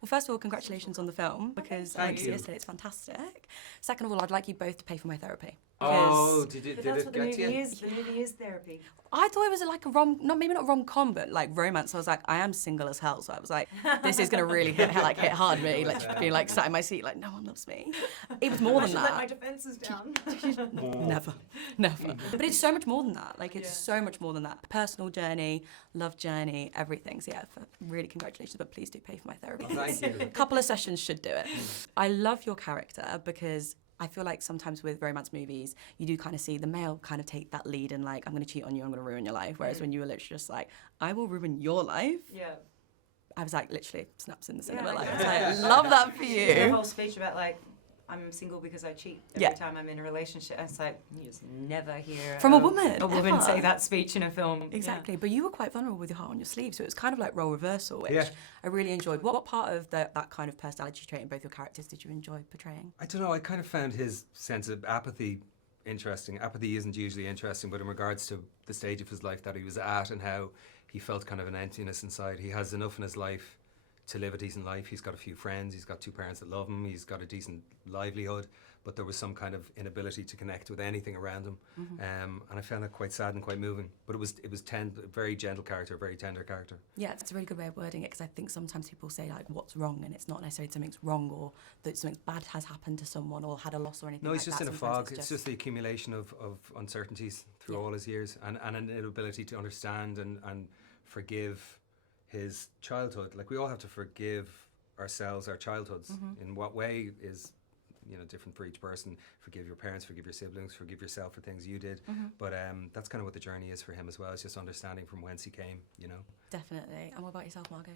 Well, first of all, congratulations on the film, because I went to see it yesterday. It's fantastic. Second of all, I'd like you both to pay for my therapy. Oh, did it that's what the get movie you? is. The movie is therapy. I thought it was like a maybe not rom-com, but like romance. I was like, I am single as hell, so I was like, this is gonna really hit hard me, like being like sat in my seat, like no one loves me. It was more than Let my that. defences down. Never. But it's so much more than that. Like it's so much more than that. Personal journey, love journey, everything. So yeah, really congratulations. But please do pay for my therapy. Oh, thank you. A couple of sessions should do it. I love your character because I feel like sometimes with romance movies, you do kind of see the male kind of take that lead and like, I'm going to cheat on you, I'm going to ruin your life. Whereas when you were literally just like, I will ruin your life. Yeah. I was like, literally, snaps in the cinema. Yeah, like, yeah. I was like, love that for The you. whole speech about like, I'm single because I cheat every time I'm in a relationship. And it's like, you just never hear From a woman, a woman ever. say that speech in a film. Exactly, but you were quite vulnerable with your heart on your sleeve, so it was kind of like role reversal, which Yeah. I really enjoyed. What part of that kind of personality trait in both your characters did you enjoy portraying? I don't know, I kind of found his sense of apathy interesting. Apathy isn't usually interesting, but in regards to the stage of his life that he was at and how he felt kind of an emptiness inside. He has enough in his life to live a decent life. He's got a few friends, he's got 2 parents that love him, he's got a decent livelihood, but there was some kind of inability to connect with anything around him. And I found that quite sad and quite moving. But it was a very gentle character, a very tender character. Yeah, it's a really good way of wording it, because I think sometimes people say like, what's wrong, and it's not necessarily something's wrong or that something bad has happened to someone or had a loss or anything. No, like he's just that. in a Sometimes fog. It's just the accumulation of uncertainties through all his years and an inability to understand and forgive his childhood. Like, we all have to forgive ourselves, our childhoods. In what way is, different for each person. Forgive your parents, forgive your siblings, forgive yourself for things you did. But that's kind of what the journey is for him as well. It's just understanding from whence he came, Definitely. And what about yourself, Margot?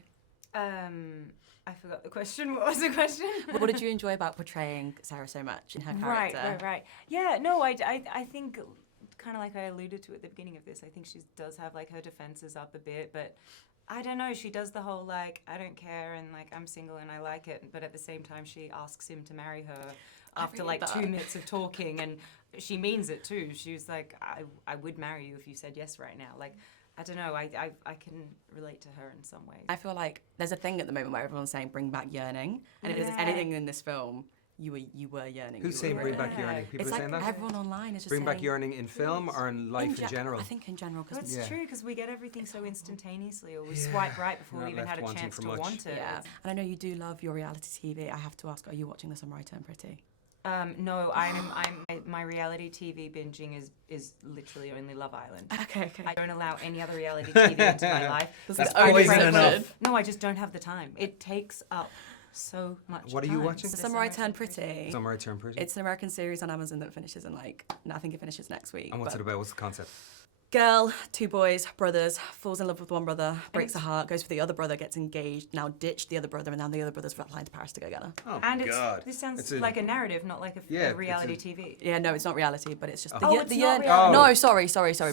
I forgot the question. What was the question? What did you enjoy about portraying Sarah so much in her character? Right. Yeah, no, I think, kind of like I alluded to at the beginning of this, I think she does have like her defenses up a bit, but I don't know, she does the whole like, I don't care and like I'm single and I like it, but at the same time she asks him to marry her after like 2 minutes of talking, and she means it too. She was like, I would marry you if you said yes right now. Like, I don't know, I can relate to her in some ways. I feel like there's a thing at the moment where everyone's saying bring back yearning, and if there's anything in this film, you were yearning. Who's saying bring back yearning? People It's are like saying that? everyone online is just Bring saying, back yearning in film or in life in general? I think in general, Well, because it's true, because we get everything so instantaneously, or we swipe right before we even had a chance to want it. yeah. And I know you do love your reality TV. I have to ask, are you watching this on Right Turn Pretty? No, my reality TV binging is literally only Love Island. Okay. I don't allow any other reality TV into my life. That's poison enough. No, I just don't have the time. It takes up so much What are you time. watching? Summer I Turn Pretty. Summer I Turn Pretty. It's an American series on Amazon that finishes in I think it finishes next week. And what's but it about? What's the concept? Girl, 2 boys, brothers, falls in love with one brother, breaks her heart, goes for the other brother, gets engaged, now ditched the other brother, and now the other brother's flying to Paris to go get her. Oh, And God. this sounds like a narrative, not like a reality TV. Yeah, no, it's not reality, but it's just Oh, it's not reality. Oh. No, sorry,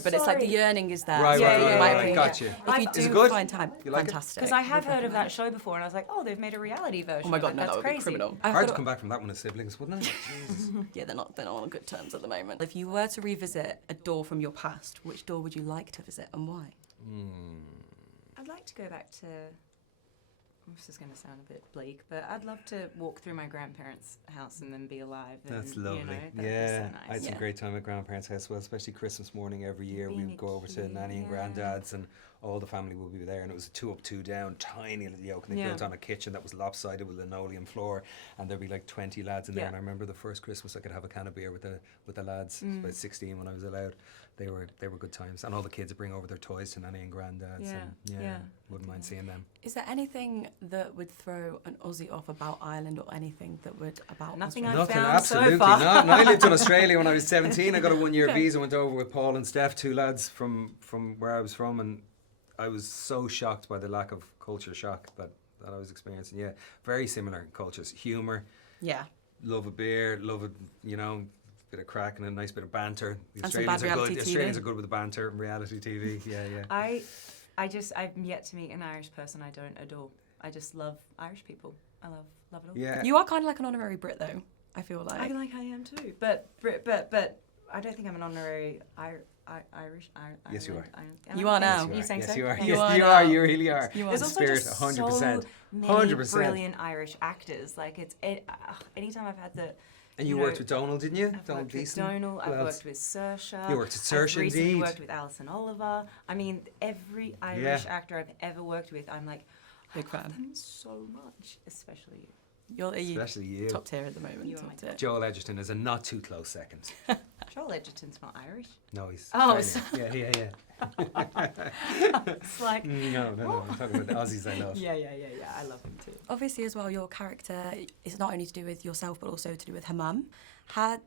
but it's like the yearning is there. Right, So right, in right, my right, opinion, got you. If you Is it do good? find time, You like it? fantastic. Because I have heard of that show before, and I was like, oh, they've made a reality version. Oh my God, of it. no, That's that would crazy. be criminal. Hard to come back from that one as siblings, wouldn't it? Jesus. Yeah, they're not on good terms at the moment. If you were to revisit a door from your past, which door would you like to visit and why? I'd like to go back to, this is going to sound a bit bleak, but I'd love to walk through my grandparents' house and then be alive. That's and, lovely. You know, that'd be Yeah, so I had nice. some great time at grandparents' house. Well, especially Christmas morning every year, we Being would a go over to kid, Nanny and yeah. Granddad's, and all the family would be there. And it was a 2 up, 2 down, tiny little yoke, and they Yeah. built on a kitchen that was lopsided with linoleum floor, and there'd be like 20 lads in there. Yeah. And I remember the first Christmas I could have a can of beer with the lads. I was about 16 when I was allowed. They were good times, and all the kids would bring over their toys to Nanny and Granddad's. Yeah, And yeah. Wouldn't mind seeing them. Is there anything that would throw an Aussie off about Ireland, or anything that would about Nothing Australia? I've Nothing, found so absolutely far. not. No, I lived in Australia when I was 17. I got a 1-year visa, went over with Paul and Steph, 2 lads from where I was from, and I was so shocked by the lack of culture shock that I was experiencing. Yeah, very similar cultures. Humour, Yeah. love a beer, love a, bit of crack and a nice bit of banter. The And some bad Australians are good. reality The TV. Australians are good with the banter and reality TV. Yeah. I've yet to meet an Irish person I don't adore. I just love Irish people. I love it all. Yeah. You are kind of like an honorary Brit, though. I feel like. I am too. But I don't think I'm an honorary Irish. Yes, you are. You are now. You saying yes, so? you are. Thanks. You Yes, are you now. are. You really are. You are. There's The also spirit, just 100%. so many 100%. brilliant Irish actors. Like anytime I've had the. And you know, worked with Donald, didn't you? I've Donald worked with Gleeson. Donald. Who I've else? worked with Saoirse. You worked with I've Saoirse, recently indeed. worked with Alison Oliver. I mean, every Irish actor I've ever worked with, I'm like, Big I love fan. them so much, especially you. You're Especially you. top tier at the moment. You are top my tier. Joel Edgerton is a not too close second. Joel Edgerton's not Irish. No, he's Oh, Australian. Yeah. It's like, No. I'm talking about the Aussies I love. yeah. I love him too. Obviously, as well, your character is not only to do with yourself, but also to do with her mum.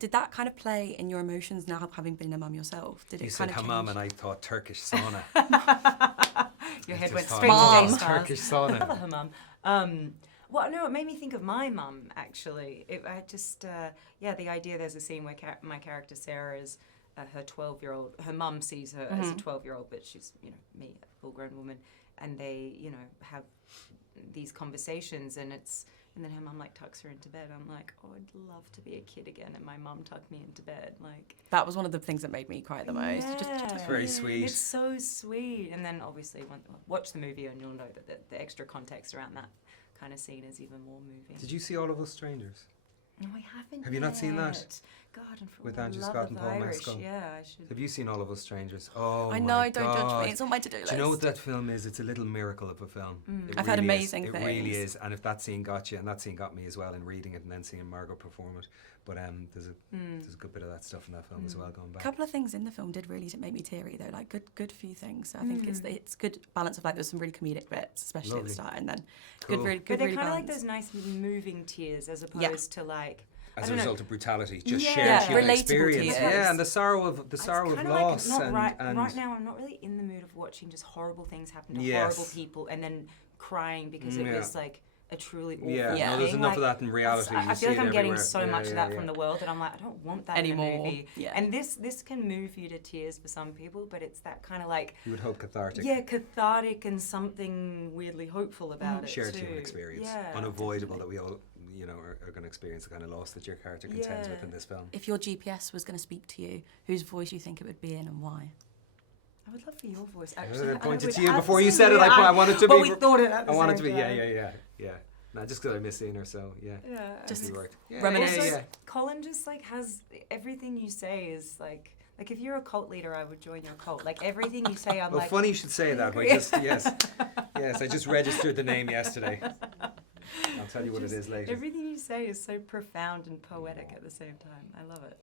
Did that kind of play in your emotions now, having been a mum yourself? Did You it said kind of hammam change? and I thought Turkish sauna. Your I head just went thought, straight to Mom. J-Stars. Turkish Love sauna. her mum. Well, no, it made me think of my mum, actually. I just, the idea there's a scene where my character Sarah is her 12-year-old, her mum sees her as a 12-year-old, but she's, me, a full-grown woman, and they, have these conversations, and then her mum, like, tucks her into bed. I'm like, oh, I'd love to be a kid again, and my mum tucked me into bed, like... That was one of the things that made me cry the most. It's very sweet. It's so sweet. And then, obviously, watch the movie, and you'll know that the extra context around that kind of scene is even more moving. Did you see All of Us Strangers? No, I haven't. Have you not seen that? yet. God, and for With all the Andrew love Scott of and the Paul Irish, Mescal? yeah, I should. Have you seen All of Us Strangers? Oh, I my know, don't judge God. me. It's on my to-do list. Do you know what that film is? It's a little miracle of a film. It I've heard really amazing is. It really things. is. And if that scene got you, and that scene got me as well in reading it and then seeing Margot perform it. But there's a good bit of that stuff in that film as well going A back. couple of things in the film did really make me teary though, like good few things. So I think it's good balance of like there's some really comedic bits, especially at Lovely. the start, and then Cool. good But they're really kind of like balanced. those nice moving tears as opposed to like. As I a don't know. result of brutality, just Yeah. shared Yeah, human relatable experience. tears. Yeah, and the sorrow of It's loss kinda like not right and now. I'm not really in the mood of watching just horrible things happen to Yes. horrible people and then crying because it Yeah. was like a truly awful yeah, Yeah. no, there's thing. enough Like, of that in reality. I You feel see like it I'm getting everywhere. so Yeah, much of yeah, that yeah. from the world that I'm like, I don't want that in Anymore. a movie. Yeah. And this can move you to tears for some people, but it's that kind of like You would hope cathartic. cathartic and something weirdly hopeful about it Shared too. human experience. Yeah, Unavoidable that we all, are going to experience the kind of loss that your character contends with Yeah. in this film. If your GPS was going to speak to you, whose voice do you think it would be in and why? I would love for your voice actually. I pointed would to you before you said it. absolutely- I wanted to but be. we thought it at the I wanted to same be. time. Yeah. No, just because I miss seeing her, so yeah. Yeah. Just It worked. Yeah, reminisce. Also, yeah. Colin just like has everything you say is like if you're a cult leader, I would join your cult. Like everything you say, I'm Well, like. funny you should say that. But agree. yes, I just registered the name yesterday. I'll tell you what it is later. Everything you say is so profound and poetic at the same time. I love it.